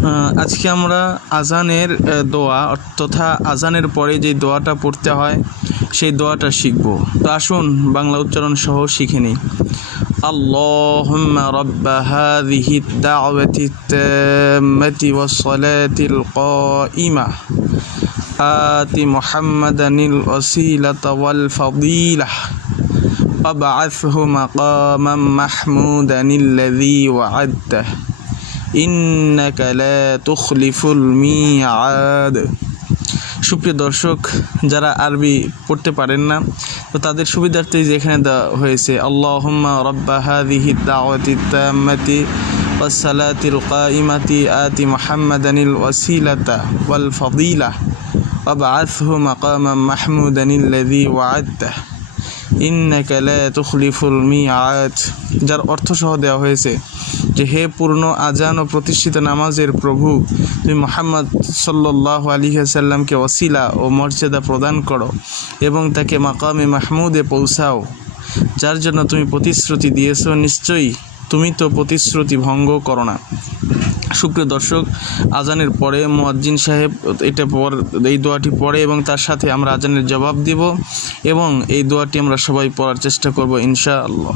আহ, আজকে আমরা আজানের আহ, দোয়া তথা আজানের পরে যে দোয়াটা পড়তে হয় সেই দোয়াটা শিখব তো আসুন বাংলা উচ্চারণ সহ শিখে নিই اللهم رب هذه الدعوة التامة والصلاة القائمة آت محمدا الوسيلة والفضيلة وابعثه مقاما محمودا الذي وعدته إنك لا تخلف الميعاد সুপ্রিয় দর্শক যারা আরবি পড়তে পারেন না তো তাদের সুবিধার্থে যে এখানে দেওয়া হয়েছে আল্লাহুম্মা রব্বা হাদিহি দাওয়াতি তাম্মাতি والصلاة القائمة آت محمدا الوسيلة والفضيلة وابعثه مقاما محمودا الذي وعدته ইন্নাকা লা তুখলিফুল মিআদ যার অর্থ সহ দেওয়া হয়েছে যে, হে পূর্ণ, আজান ও প্রতিষ্ঠিত নামাজের প্রভু, তুমি মোহাম্মদ সাল্লাহ আলী সাল্লামকে অসিলা ও মর্যাদা প্রদান করো এবং তাকে মাকামে মাহমুদে পৌঁছাও। যার জন্য তুমি প্রতিশ্রুতি দিয়েছ নিশ্চয়ই। তুমি তো প্রতিশ্রুতি ভঙ্গ করো না। সুপ্রিয় দর্শক, আজানের পরে মোয়াজ্জিন সাহেব এটা পর, এই দোয়াটি পড়ে এবং তার সাথে আমরা আজানের জবাব দিব এবং এই দোয়াটি আমরা সবাই পড়ার চেষ্টা করব ইনশা আল্লাহ